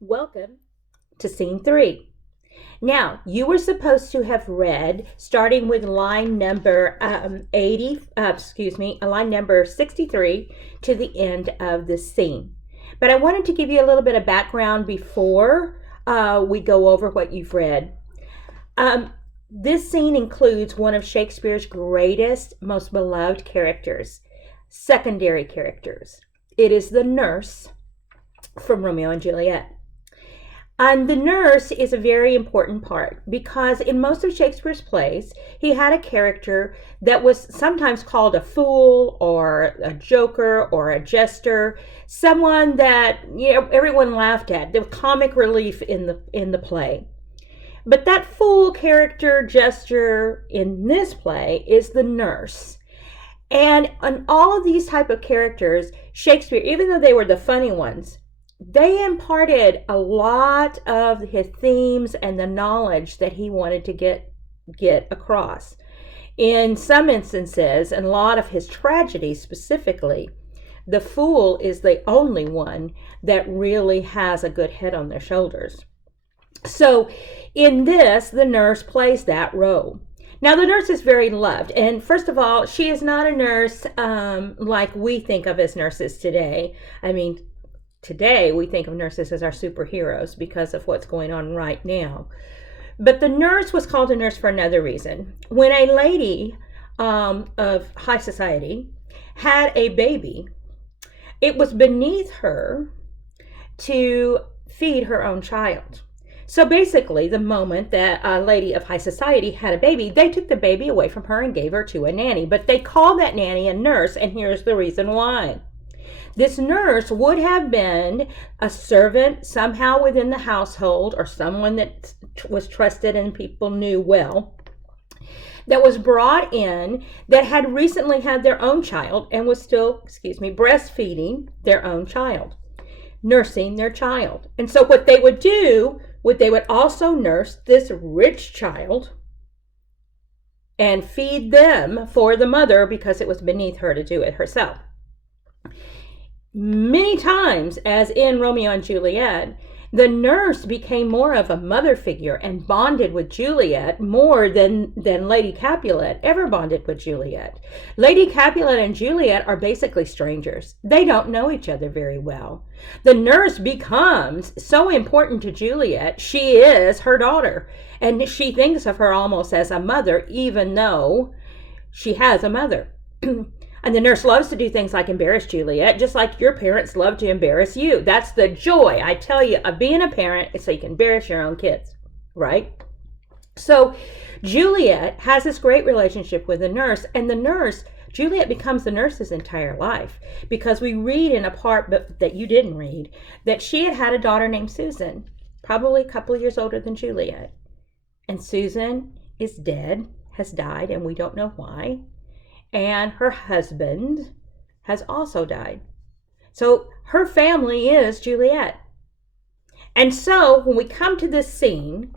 Welcome to scene 3. Now, you were supposed to have read starting with line number 63 to the end of the scene. But I wanted to give you a little bit of background before we go over what you've read. This scene includes one of Shakespeare's greatest, most beloved characters, secondary characters. It is the nurse from Romeo and Juliet. And the nurse is a very important part because in most of Shakespeare's plays, he had a character that was sometimes called a fool or a joker or a jester, someone that everyone laughed at, the comic relief in the play. But that fool character, jester in this play is the nurse. And on all of these type of characters, Shakespeare, even though they were the funny ones, they imparted a lot of his themes and the knowledge that he wanted to get across. In some instances, and a lot of his tragedies specifically, the fool is the only one that really has a good head on their shoulders. So in this, the nurse plays that role. Now, the nurse is very loved. And first of all, she is not a nurse like we think of as nurses today. I mean, today, we think of nurses as our superheroes because of what's going on right now. But the nurse was called a nurse for another reason. When a lady of high society had a baby, it was beneath her to feed her own child. So basically, the moment that a lady of high society had a baby, they took the baby away from her and gave her to a nanny. But they called that nanny a nurse, and here's the reason why. This nurse would have been a servant somehow within the household or someone that was trusted and people knew well, that was brought in, that had recently had their own child and was still, breastfeeding their own child, nursing their child. And so what they would do, they would also nurse this rich child and feed them for the mother because it was beneath her to do it herself. Many times, as in Romeo and Juliet, the nurse became more of a mother figure and bonded with Juliet more than Lady Capulet ever bonded with Juliet. Lady Capulet and Juliet are basically strangers. They don't know each other very well. The nurse becomes so important to Juliet. She is her daughter, and she thinks of her almost as a mother, even though she has a mother. And the nurse loves to do things like embarrass Juliet, just like your parents love to embarrass you. That's the joy, I tell you, of being a parent, is so you can embarrass your own kids, right? So Juliet has this great relationship with the nurse, and the nurse, Juliet becomes the nurse's entire life, because we read in a part that you didn't read, that she had a daughter named Susan, probably a couple of years older than Juliet. And Susan is dead, has died, and we don't know why. And her husband has also died. So her family is Juliet. And so when we come to this scene,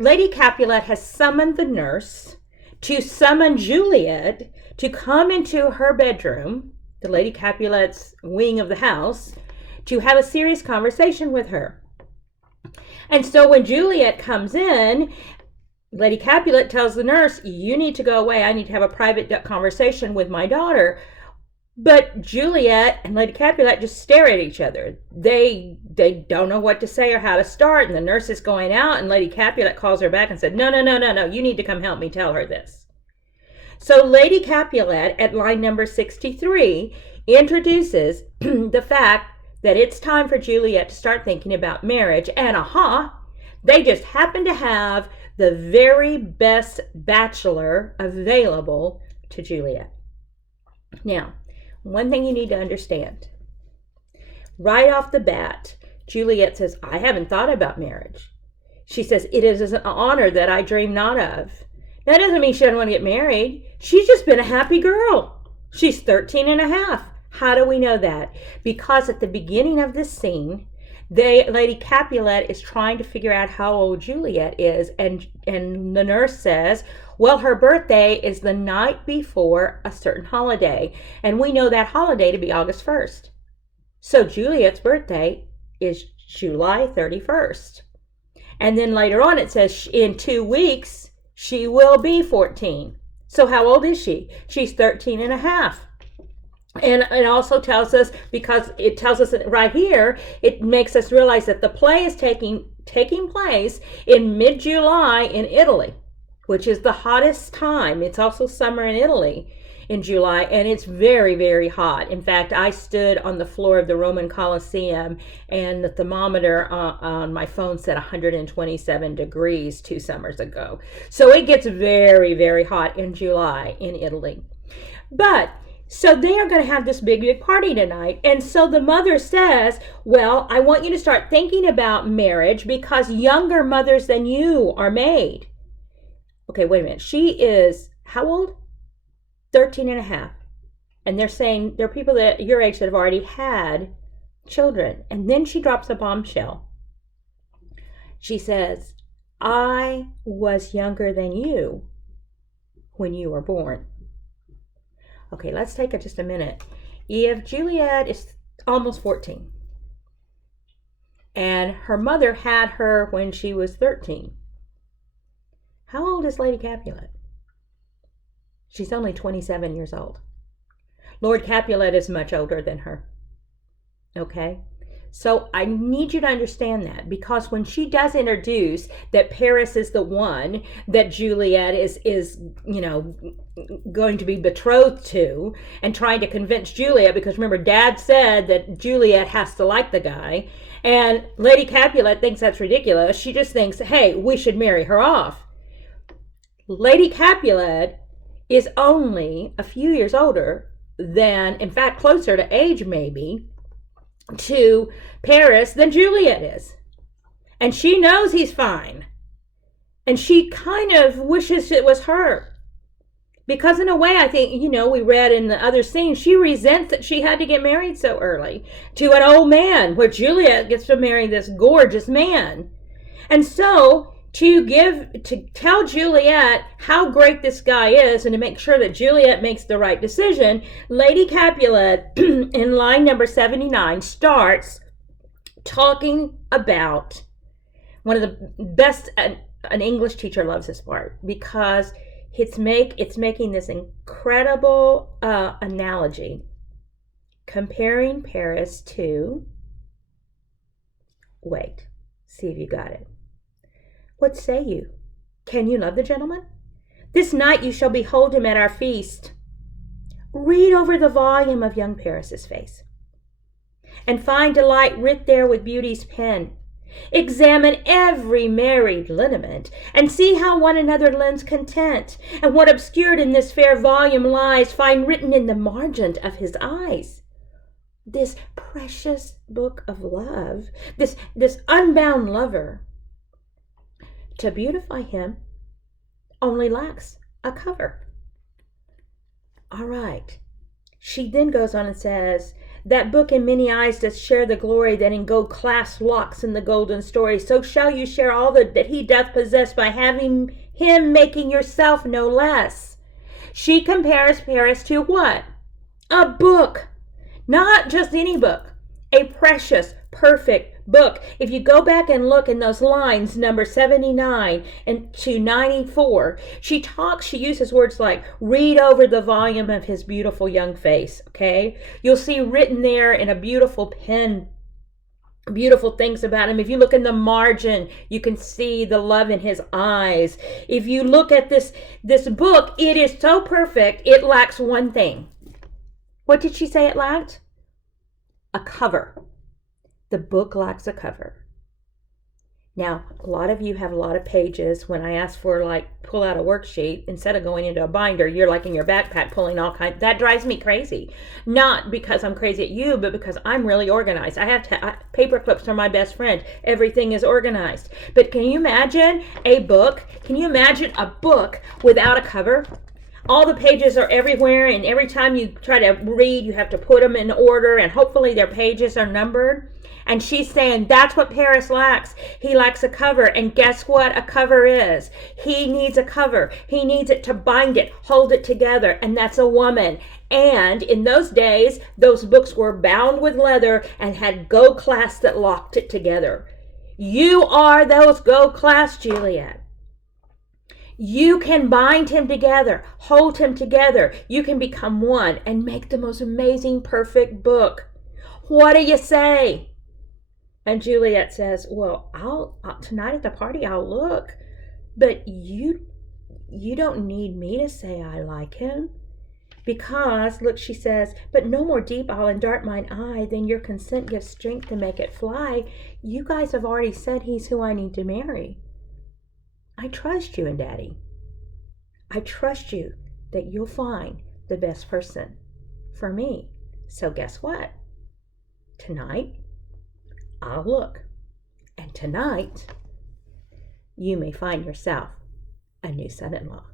Lady Capulet has summoned the nurse to summon Juliet to come into her bedroom, the Lady Capulet's wing of the house, to have a serious conversation with her. And so when Juliet comes in, Lady Capulet tells the nurse, you need to go away. I need to have a private conversation with my daughter. But Juliet and Lady Capulet just stare at each other. They don't know what to say or how to start. And the nurse is going out, and Lady Capulet calls her back and said, no, you need to come help me tell her this. So Lady Capulet at line number 63 introduces the fact that it's time for Juliet to start thinking about marriage. And they just happen to have the very best bachelor available to Juliet. Now, one thing you need to understand. Right off the bat, Juliet says, I haven't thought about marriage. She says, it is an honor that I dream not of. That doesn't mean she doesn't want to get married. She's just been a happy girl. She's 13 and a half. How do we know that? Because at the beginning of this scene, Lady Capulet is trying to figure out how old Juliet is, and the nurse says, well, her birthday is the night before a certain holiday, and we know that holiday to be August 1st. So Juliet's birthday is July 31st. And then later on it says in 2 weeks, she will be 14. So how old is she? She's 13 and a half. And it also tells us, because it tells us right here, it makes us realize that the play is taking place in mid-July in Italy, which is the hottest time. It's also summer in Italy in July, and it's very, very hot. In fact, I stood on the floor of the Roman Colosseum, and the thermometer on my phone said 127 degrees 2 summers ago. So it gets very, very hot in July in Italy. But so they are going to have this big, big party tonight. And so the mother says, well, I want you to start thinking about marriage because younger mothers than you are made. Okay, wait a minute. She is how old? 13 and a half. And they're saying there are people that your age that have already had children. And then she drops a bombshell. She says, I was younger than you when you were born. Okay, let's take just a minute. If Juliet is almost 14 and her mother had her when she was 13, how old is Lady Capulet? She's only 27 years old. Lord Capulet is much older than her. Okay? So I need you to understand that, because when she does introduce that Paris is the one that Juliet is going to be betrothed to, and trying to convince Juliet, because remember Dad said that Juliet has to like the guy, and Lady Capulet thinks that's ridiculous. She just thinks, hey, we should marry her off. Lady Capulet is only a few years older than, in fact, closer to age maybe, to Paris than Juliet is. And she knows he's fine. And she kind of wishes it was her. Because in a way, I think, we read in the other scene, she resents that she had to get married so early to an old man, where Juliet gets to marry this gorgeous man. And so to tell Juliet how great this guy is and to make sure that Juliet makes the right decision, Lady Capulet in line number 79 starts talking about one of the best. An English teacher loves this part because it's making this incredible analogy, comparing Paris to, wait, see if you got it. What say you? Can you love the gentleman? This night you shall behold him at our feast. Read over the volume of young Paris's face, and find delight writ there with beauty's pen. Examine every married lineament, and see how one another lends content, and what obscured in this fair volume lies, find written in the margent of his eyes. This precious book of love, this unbound lover, to beautify him only lacks a cover. All right. She then goes on and says, that book in many eyes doth share the glory that in gold clasp locks in the golden story. So shall you share all that he doth possess by having him making yourself no less. She compares Paris to what? A book. Not just any book. A precious, perfect book. If you go back and look in those lines, number 79 and to 94, she uses words like read over the volume of his beautiful young face. Okay, you'll see written there in a beautiful pen beautiful things about him. If you look in the margin, you can see the love in his eyes. If you look at this book, it is so perfect, it lacks one thing. What did she say it lacked? A cover. The book lacks a cover. Now, a lot of you have a lot of pages. When I ask for pull out a worksheet, instead of going into a binder, you're in your backpack pulling all kinds. That drives me crazy. Not because I'm crazy at you, but because I'm really organized. I have paper clips are my best friend. Everything is organized. But can you imagine a book? Can you imagine a book without a cover? All the pages are everywhere, and every time you try to read, you have to put them in order, and hopefully their pages are numbered. And she's saying that's what Paris lacks. He lacks a cover. And guess what a cover is? He needs a cover. He needs it to bind it, hold it together. And that's a woman. And in those days, those books were bound with leather and had go clasps that locked it together. You are those go clasps, Juliet. You can bind him together, hold him together. You can become one and make the most amazing, perfect book. What do you say? And Juliet says, well, I'll tonight at the party I'll look, but you don't need me to say I like him. Because, look, she says, but no more deep I'll endart mine eye than your consent gives strength to make it fly. You guys have already said he's who I need to marry. I trust you and Daddy. I trust you that you'll find the best person for me. So guess what? Tonight, I'll look. And tonight, you may find yourself a new son-in-law.